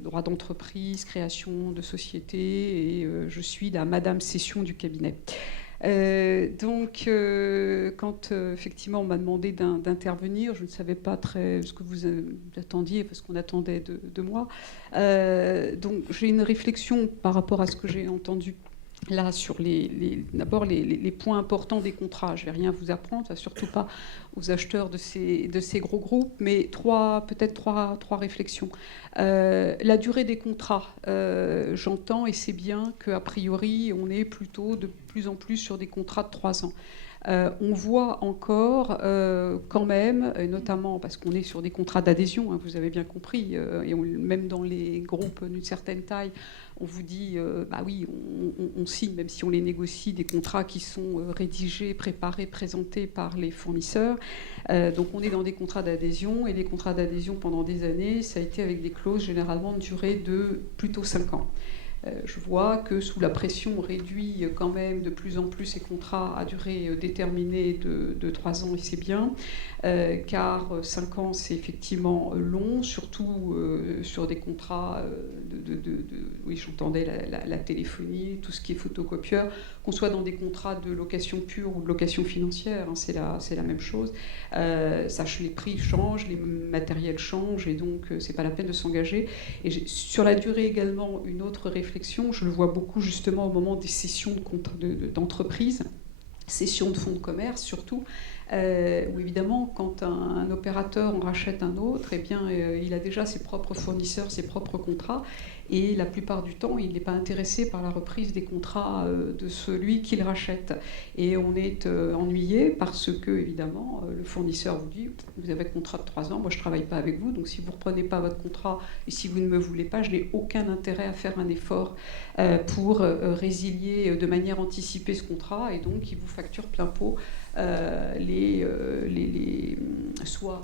droit d'entreprise, création de société, et je suis la madame session du cabinet. Donc, quand effectivement on m'a demandé d'intervenir, je ne savais pas très ce que vous attendiez, parce qu'on attendait de moi. Donc, j'ai une réflexion par rapport à ce que j'ai entendu là sur d'abord les points importants des contrats. Je ne vais rien vous apprendre, surtout pas aux acheteurs de ces gros groupes, mais peut-être trois réflexions. La durée des contrats, j'entends, et c'est bien qu'a priori, on est plutôt de plus en plus sur des contrats de 3 ans. On voit encore quand même, et notamment parce qu'on est sur des contrats d'adhésion, hein, vous avez bien compris, et même dans les groupes d'une certaine taille, on vous dit, bah oui, on signe, même si on les négocie, des contrats qui sont rédigés, préparés, présentés par les fournisseurs. Donc on est dans des contrats d'adhésion, et les contrats d'adhésion pendant des années, ça a été avec des clauses généralement de durée de plutôt 5 ans. Je vois que sous la pression, on réduit quand même de plus en plus ces contrats à durée déterminée de 3 ans, et c'est bien, car 5 ans, c'est effectivement long, surtout sur des contrats oui, j'entendais la téléphonie, tout ce qui est photocopieur, qu'on soit dans des contrats de location pure ou de location financière, hein, c'est la même chose. Les prix changent, les matériels changent, et donc c'est pas la peine de s'engager. Et sur la durée également, une autre réflexion, je le vois beaucoup justement au moment des cessions d'entreprise, cessions de fonds de commerce surtout, où évidemment, quand un opérateur en rachète un autre, eh bien, il a déjà ses propres fournisseurs, ses propres contrats, et la plupart du temps, il n'est pas intéressé par la reprise des contrats de celui qu'il rachète. Et on est ennuyé parce que, évidemment, le fournisseur vous dit « Vous avez un contrat de 3 ans, moi je ne travaille pas avec vous, donc si vous ne reprenez pas votre contrat et si vous ne me voulez pas, je n'ai aucun intérêt à faire un effort pour résilier de manière anticipée ce contrat, et donc il vous facture plein pot soit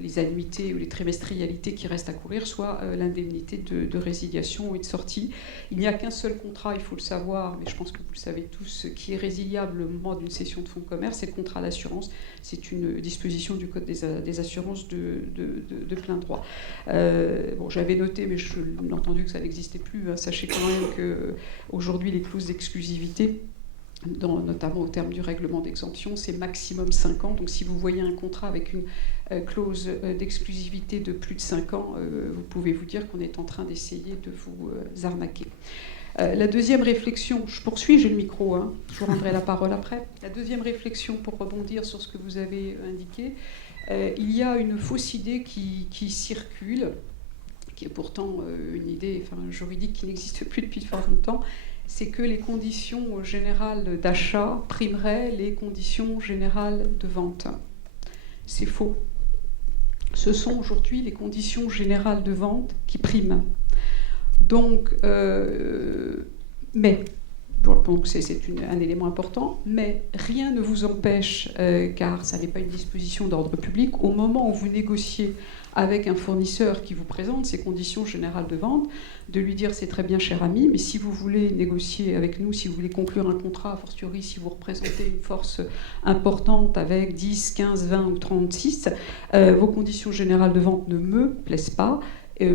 les annuités ou les trimestrialités qui restent à courir, soit l'indemnité de résiliation et de sortie. Il n'y a qu'un seul contrat, il faut le savoir, mais je pense que vous le savez tous, qui est résiliable au moment d'une cession de fonds de commerce, c'est le contrat d'assurance. C'est une disposition du Code des assurances de plein droit. Bon, j'avais noté, mais je l'ai entendu que ça n'existait plus. Hein. Sachez quand même qu'aujourd'hui, les clauses d'exclusivité, notamment au terme du règlement d'exemption, c'est maximum 5 ans. Donc si vous voyez un contrat avec une clause d'exclusivité de plus de 5 ans, vous pouvez vous dire qu'on est en train d'essayer de vous arnaquer. La deuxième réflexion, je poursuis, j'ai le micro, hein, je vous rendrai la parole après. La deuxième réflexion, pour rebondir sur ce que vous avez indiqué, il y a une fausse idée qui circule, qui est pourtant une idée juridique qui n'existe plus depuis fort longtemps, c'est que les conditions générales d'achat primeraient les conditions générales de vente. C'est faux. Ce sont aujourd'hui les conditions générales de vente qui priment. Donc, donc c'est un élément important, mais rien ne vous empêche, car ça n'est pas une disposition d'ordre public, au moment où vous négociez avec un fournisseur qui vous présente ses conditions générales de vente, de lui dire c'est très bien cher ami, mais si vous voulez négocier avec nous, si vous voulez conclure un contrat, a fortiori si vous représentez une force importante avec 10, 15, 20 ou 36, vos conditions générales de vente ne me plaisent pas.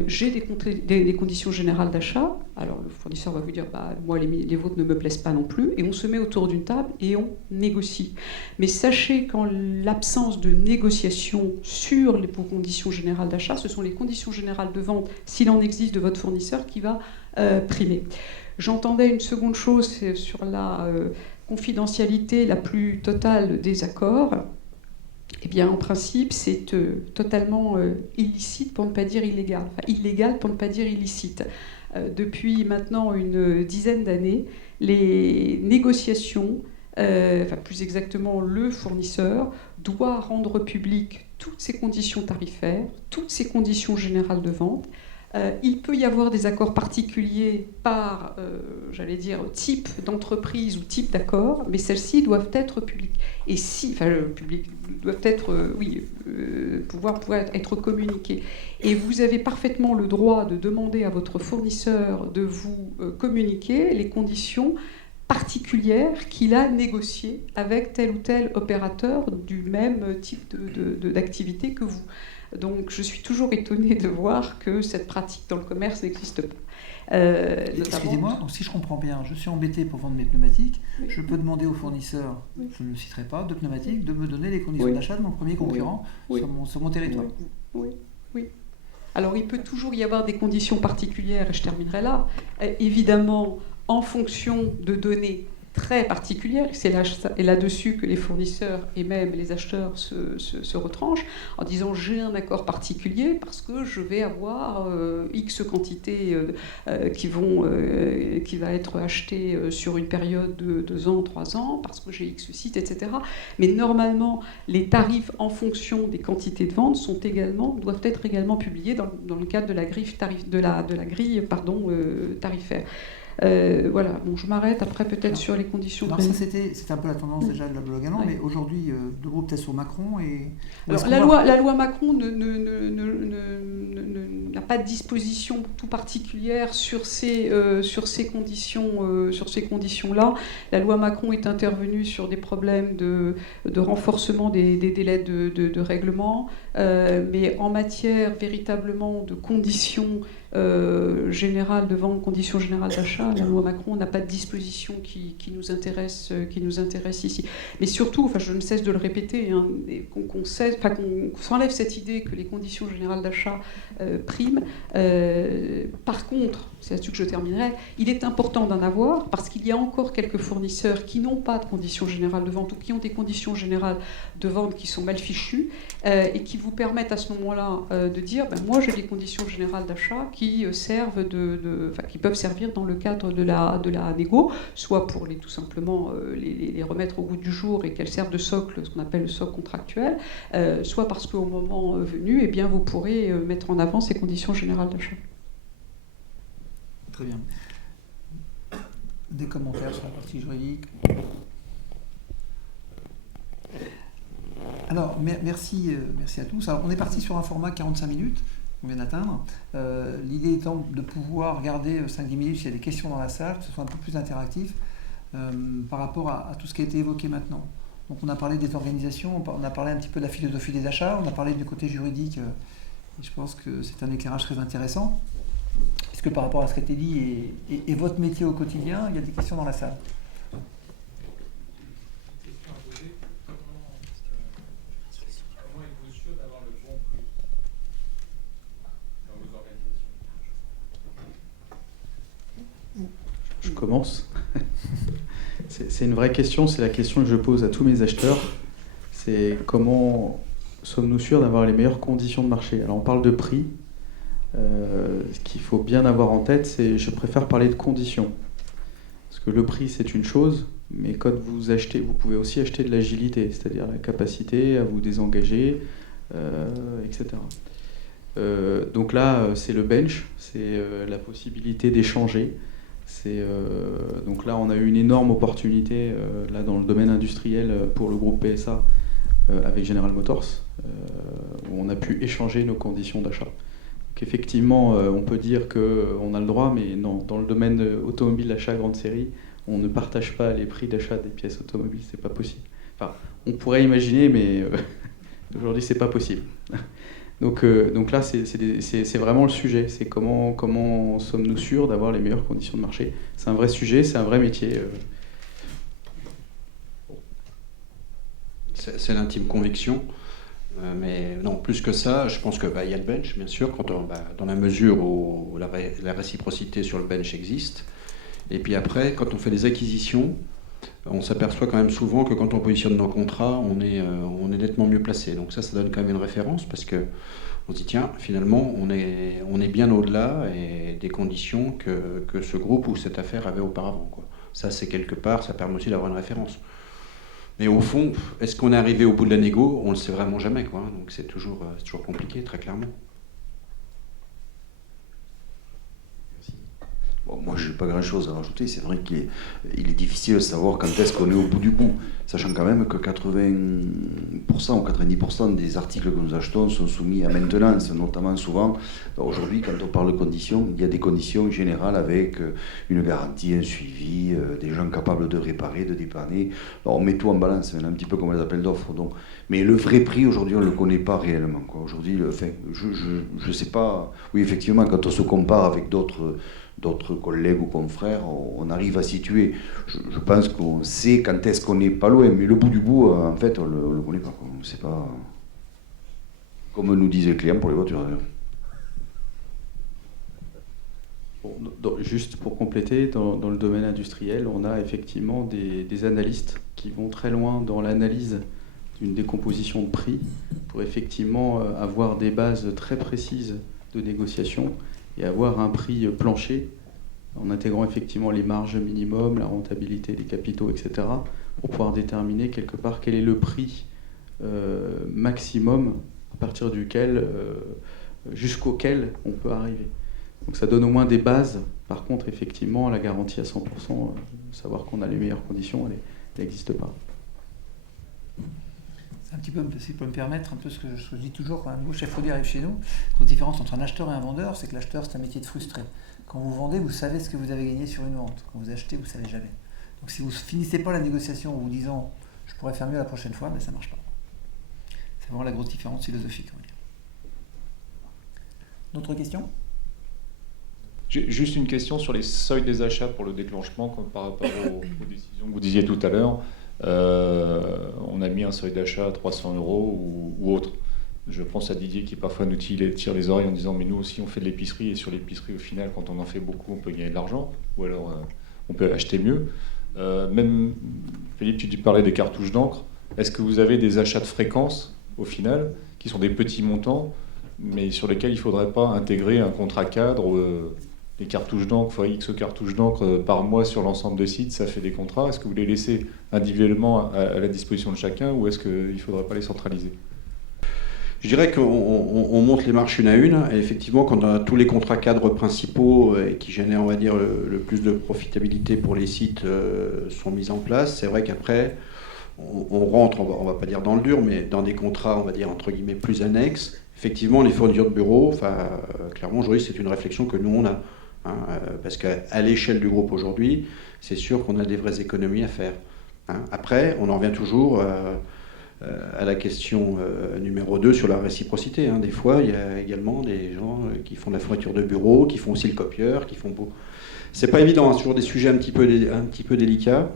J'ai des conditions générales d'achat. Alors le fournisseur va vous dire moi les vôtres ne me plaisent pas non plus, et on se met autour d'une table et on négocie. Mais sachez qu'en l'absence de négociation sur vos conditions générales d'achat, ce sont les conditions générales de vente, s'il en existe, de votre fournisseur qui va primer. J'entendais une seconde chose sur la confidentialité la plus totale des accords. Eh bien, en principe, c'est totalement illicite pour ne pas dire illégal. Enfin, illégal pour ne pas dire illicite. Depuis maintenant une dizaine d'années, les négociations, plus exactement le fournisseur, doit rendre public toutes ses conditions tarifaires, toutes ses conditions générales de vente. Il peut y avoir des accords particuliers par, type d'entreprise ou type d'accord, mais celles-ci doivent être publiques. Et doivent être, pouvoir être communiquées. Et vous avez parfaitement le droit de demander à votre fournisseur de vous communiquer les conditions particulière qu'il a négocié avec tel ou tel opérateur du même type d'activité que vous. Donc je suis toujours étonnée de voir que cette pratique dans le commerce n'existe pas. Excusez-moi, donc si je comprends bien, je suis embêté pour vendre mes pneumatiques, Oui. je peux demander au fournisseur, Oui. je ne le citerai pas, de pneumatiques, de me donner les conditions Oui. d'achat de mon premier concurrent Oui. sur mon territoire. Oui, oui. Alors, il peut toujours y avoir des conditions particulières, et je terminerai là. Évidemment, en fonction de données très particulières, c'est là-dessus que les fournisseurs et même les acheteurs se retranchent, en disant j'ai un accord particulier parce que je vais avoir X quantité qui va être achetée sur une période de 2 ans, 3 ans, parce que j'ai X site, etc. Mais normalement, les tarifs en fonction des quantités de vente doivent être également publiés dans le cadre de la grille tarifaire. Voilà, bon, je m'arrête après peut-être sur les conditions. Alors ça c'était un peu la tendance déjà de la blog allant, mais aujourd'hui, de gros peut-être sur Macron et. Alors, la loi Macron n'a pas de disposition tout particulière sur ces conditions-là. La loi Macron est intervenue sur des problèmes de renforcement des délais de règlement, mais en matière véritablement de conditions générales de vente, conditions générales d'achat, la loi Macron n'a pas de disposition qui nous intéresse ici. Mais surtout, enfin, je ne cesse de le répéter, hein, qu'on s'enlève cette idée que les conditions générales d'achat priment. Par contre, c'est là-dessus que je terminerai, il est important d'en avoir parce qu'il y a encore quelques fournisseurs qui n'ont pas de conditions générales de vente ou qui ont des conditions générales de vente qui sont mal fichues et qui vous permettent à ce moment-là de dire moi j'ai des conditions générales d'achat qui servent qui peuvent servir dans le cadre de la négo, soit pour tout simplement les remettre au goût du jour et qu'elles servent de socle, ce qu'on appelle le socle contractuel, soit parce qu'au moment venu, eh bien, vous pourrez mettre en avant ces conditions générales d'achat. Très bien. Des commentaires sur la partie juridique? Alors, merci à tous. Alors, on est parti sur un format 45 minutes qu'on vient d'atteindre. L'idée étant de pouvoir garder 5-10 minutes s'il y a des questions dans la salle, que ce soit un peu plus interactif par rapport à tout ce qui a été évoqué maintenant. Donc, on a parlé des organisations, on a parlé un petit peu de la philosophie des achats, on a parlé du côté juridique, et je pense que c'est un éclairage très intéressant. Est-ce que par rapport à ce qui a été dit et votre métier au quotidien, il y a des questions dans la salle? Comment êtes-vous sûr d'avoir le bon prix dans vos organisations? Je commence. C'est une vraie question, c'est la question que je pose à tous mes acheteurs. C'est comment sommes-nous sûrs d'avoir les meilleures conditions de marché? Alors on parle de prix. Ce qu'il faut bien avoir en tête, c'est je préfère parler de conditions. Parce que le prix, c'est une chose, mais quand vous achetez, vous pouvez aussi acheter de l'agilité, c'est-à-dire la capacité à vous désengager, etc. Donc là, c'est le bench, c'est la possibilité d'échanger. Donc là, on a eu une énorme opportunité là, dans le domaine industriel pour le groupe PSA avec General Motors, où on a pu échanger nos conditions d'achat. Effectivement, on peut dire qu'on a le droit, mais non, dans le domaine automobile d'achat grande série, on ne partage pas les prix d'achat des pièces automobiles, c'est pas possible. Enfin, on pourrait imaginer, mais aujourd'hui, c'est pas possible. Donc là, c'est vraiment le sujet, c'est comment sommes-nous sûrs d'avoir les meilleures conditions de marché. C'est un vrai sujet, c'est un vrai métier. C'est l'intime conviction. Mais non, plus que ça, je pense qu'il y a le bench, bien sûr, dans la mesure où la réciprocité sur le bench existe. Et puis après, quand on fait des acquisitions, on s'aperçoit quand même souvent que quand on positionne nos contrats, on est nettement mieux placé. Donc ça donne quand même une référence, parce qu'on se dit, tiens, finalement, on est bien au-delà des conditions que ce groupe ou cette affaire avait auparavant, quoi. Ça, c'est quelque part, ça permet aussi d'avoir une référence. Mais au fond, est-ce qu'on est arrivé au bout de la négo? On ne le sait vraiment jamais, quoi. Donc c'est toujours compliqué, très clairement. Bon, moi, je n'ai pas grand-chose à rajouter. C'est vrai qu'il est difficile de savoir quand est-ce qu'on est au bout du bout, sachant quand même que 80% ou 90% des articles que nous achetons sont soumis à maintenance, notamment souvent. Aujourd'hui, quand on parle de conditions, il y a des conditions générales avec une garantie, un suivi, des gens capables de réparer, de dépanner. Alors, on met tout en balance, un petit peu comme les appels d'offres. Donc. Mais le vrai prix, aujourd'hui, on ne le connaît pas réellement, quoi. Aujourd'hui, je ne sais pas. Oui, effectivement, quand on se compare avec d'autres d'autres collègues ou confrères, on arrive à situer. Je pense qu'on sait quand est-ce qu'on n'est pas loin, mais le bout du bout, en fait, on ne le connaît pas. On ne sait pas. Comme nous disait le client pour les voitures d'ailleurs. Bon, juste pour compléter, dans le domaine industriel, on a effectivement des analystes qui vont très loin dans l'analyse d'une décomposition de prix pour effectivement avoir des bases très précises de négociation et avoir un prix plancher en intégrant effectivement les marges minimum, la rentabilité des capitaux, etc. pour pouvoir déterminer quelque part quel est le prix maximum à partir duquel, jusqu'auquel on peut arriver. Donc ça donne au moins des bases. Par contre, effectivement, la garantie à 100%, savoir qu'on a les meilleures conditions, elle n'existe pas. C'est un petit peu, si je peux me permettre, un peu ce que je dis toujours quand un nouveau chef produit arrive chez nous. La grosse différence entre un acheteur et un vendeur, c'est que l'acheteur, c'est un métier de frustré. Quand vous vendez, vous savez ce que vous avez gagné sur une vente. Quand vous achetez, vous ne savez jamais. Donc si vous ne finissez pas la négociation en vous disant « je pourrais faire mieux la prochaine fois », ben, ça ne marche pas. C'est vraiment la grosse différence philosophique, on va dire. D'autres questions ? Juste une question sur les seuils des achats pour le déclenchement par rapport aux décisions que vous disiez tout à l'heure. On a mis un seuil d'achat à 300 € ou autre. Je pense à Didier qui parfois nous tire les oreilles en disant mais nous aussi on fait de l'épicerie et sur l'épicerie au final quand on en fait beaucoup on peut gagner de l'argent ou alors on peut acheter mieux. Même Philippe, tu parlais des cartouches d'encre. Est-ce que vous avez des achats de fréquence au final qui sont des petits montants mais sur lesquels il ne faudrait pas intégrer un contrat cadre les cartouches d'encre, fois X cartouches d'encre par mois sur l'ensemble des sites, ça fait des contrats. Est-ce que vous les laissez individuellement à la disposition de chacun ou est-ce qu'il ne faudrait pas les centraliser ? Je dirais qu'on monte les marches une à une. Et effectivement, quand on a tous les contrats cadres principaux qui génèrent, on va dire, le plus de profitabilité pour les sites sont mis en place, c'est vrai qu'après, on rentre, on va pas dire dans le dur, mais dans des contrats, on va dire, entre guillemets, plus annexes. Effectivement, les fournitures de bureaux, clairement, aujourd'hui, c'est une réflexion que nous, on a. Parce qu'à l'échelle du groupe aujourd'hui, c'est sûr qu'on a des vraies économies à faire. Après, on en revient toujours à la question numéro 2 sur la réciprocité. Des fois, il y a également des gens qui font de la fourniture de bureau, qui font aussi le copieur, qui font beau. C'est pas évident, c'est toujours des sujets un petit peu délicats.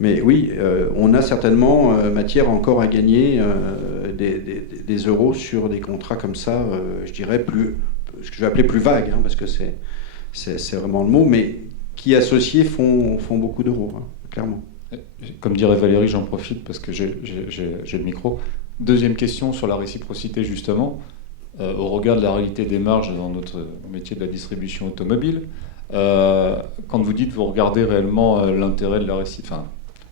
Mais oui, on a certainement matière encore à gagner des euros sur des contrats comme ça, je dirais ce que je vais appeler plus vagues, parce que c'est vraiment le mot, mais qui associés font beaucoup d'euros, clairement. Comme dirait Valérie, j'en profite parce que j'ai le micro. Deuxième question sur la réciprocité, justement. Au regard de la réalité des marges dans notre métier de la distribution automobile, quand vous dites vous regardez réellement l'intérêt de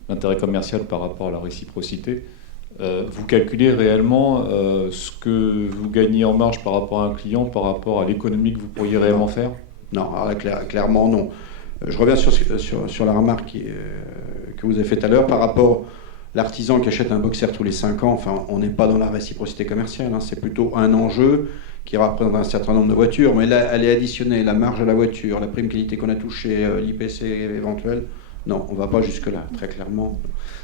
l'intérêt commercial par rapport à la réciprocité, vous calculez réellement ce que vous gagnez en marge par rapport à un client, par rapport à l'économie que vous pourriez réellement faire ? Non, clairement non. Je reviens sur la remarque que vous avez faite tout à l'heure par rapport à l'artisan qui achète un boxer tous les 5 ans. Enfin, on n'est pas dans la réciprocité commerciale. C'est plutôt un enjeu qui représente un certain nombre de voitures. Mais là, elle est additionnée, la marge à la voiture, la prime qualité qu'on a touchée, l'IPC éventuel. Non, on ne va pas jusque-là, très clairement.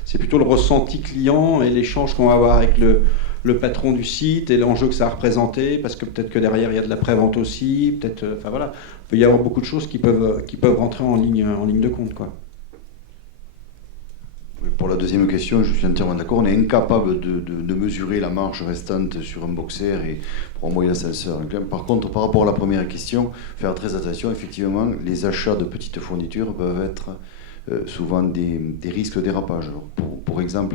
C'est plutôt le ressenti client et l'échange qu'on va avoir avec le patron du site et l'enjeu que ça a représenté, parce que peut-être que derrière il y a de la prévente aussi, peut-être, voilà, il peut y avoir beaucoup de choses qui peuvent rentrer en ligne de compte, quoi. Pour la deuxième question, je suis entièrement d'accord. On est incapable de mesurer la marge restante sur un boxer et pour un moyen d'ascenseur. Par contre, par rapport à la première question, faire très attention. Effectivement, les achats de petites fournitures peuvent être souvent des risques de dérapage. Alors, pour exemple,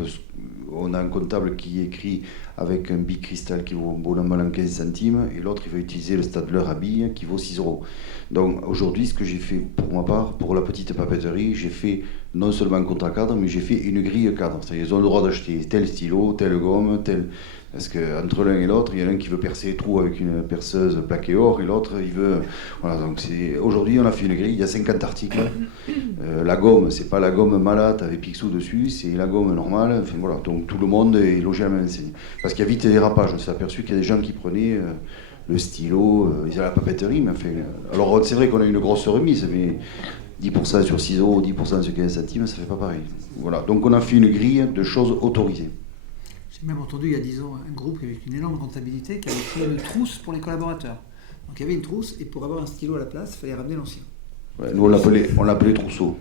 on a un comptable qui écrit avec un bic cristal qui vaut bon an mal an 15 centimes et l'autre il va utiliser le Stadler à billes qui vaut 6 €. Donc aujourd'hui, ce que j'ai fait pour ma part, pour la petite papeterie, j'ai fait non seulement un contrat cadre, mais j'ai fait une grille cadre. C'est-à-dire ils ont le droit d'acheter tel stylo, telle gomme, tel... Parce qu'entre l'un et l'autre, il y en a un qui veut percer les trous avec une perceuse plaquée or et l'autre, il veut... Voilà, donc aujourd'hui, on a fait une grille, il y a 50 articles. La gomme, c'est pas la gomme malate avec Picsou dessus, c'est la gomme normale. Enfin, voilà, donc tout le monde est logé à la même enseigne. Parce qu'il y a vite des dérapages. On s'est aperçu qu'il y a des gens qui prenaient le stylo, ils allaient à la papeterie, mais enfin... Alors c'est vrai qu'on a une grosse remise, mais 10% sur 6 €, 10% sur 15 centimes, ça fait pas pareil. Voilà, donc on a fait une grille de choses autorisées. J'ai même entendu il y a 10 ans un groupe avec une énorme rentabilité qui avait fait une trousse pour les collaborateurs. Donc il y avait une trousse et pour avoir un stylo à la place, il fallait ramener l'ancien. Ouais, nous, on l'appelait Trousseau.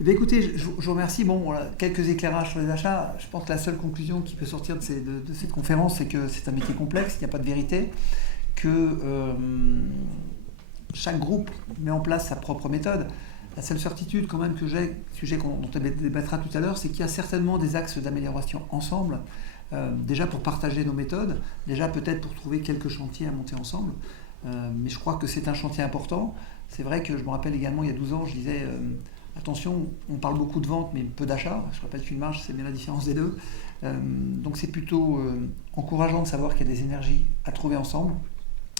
Eh bien, écoutez, je vous remercie. Bon, voilà, quelques éclairages sur les achats. Je pense que la seule conclusion qui peut sortir de cette conférence, c'est que c'est un métier complexe, il n'y a pas de vérité, que chaque groupe met en place sa propre méthode. La seule certitude quand même que j'ai, sujet dont on débattra tout à l'heure, c'est qu'il y a certainement des axes d'amélioration ensemble, déjà pour partager nos méthodes, déjà peut-être pour trouver quelques chantiers à monter ensemble. Mais je crois que c'est un chantier important. C'est vrai que je me rappelle également, il y a 12 ans, je disais... attention, on parle beaucoup de vente, mais peu d'achat. Je rappelle qu'une marge, c'est bien la différence des deux. Donc c'est plutôt encourageant de savoir qu'il y a des énergies à trouver ensemble.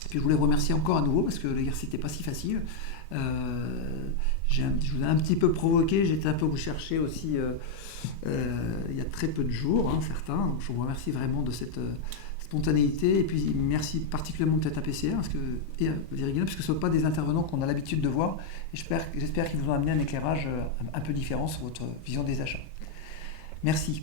Et puis je voulais vous remercier encore à nouveau, parce que l'exercice n'était pas si facile. Je vous ai un petit peu provoqué, j'étais un peu vous chercher aussi il y a très peu de jours, certains. Donc je vous remercie vraiment de cette spontanéité, et puis merci particulièrement peut-être à PCR et à Virginie, parce que ce ne sont pas des intervenants qu'on a l'habitude de voir, et j'espère qu'ils vous ont amené un éclairage un peu différent sur votre vision des achats. Merci.